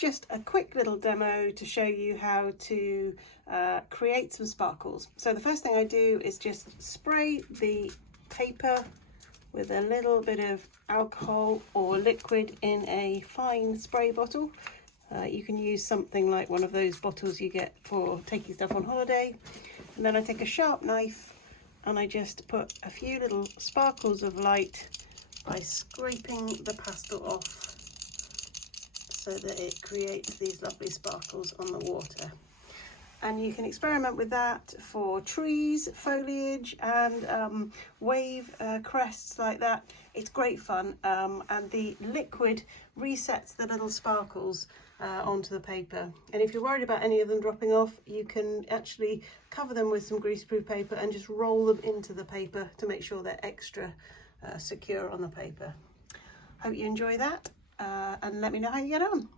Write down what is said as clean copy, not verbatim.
just a quick little demo to show you how to create some sparkles. So the first thing I do is just spray the paper with a little bit of alcohol or liquid in a fine spray bottle. You can use something like one of those bottles you get for taking stuff on holiday. And then I take a sharp knife and I just put a few little sparkles of light by scraping the pastel off so that it creates these lovely sparkles on the water. And you can experiment with that for trees, foliage, and wave crests like that. It's great fun, and the liquid resets the little sparkles onto the paper. And if you're worried about any of them dropping off, you can actually cover them with some greaseproof paper and just roll them into the paper to make sure they're extra secure on the paper. Hope you enjoy that, and let me know how you get on.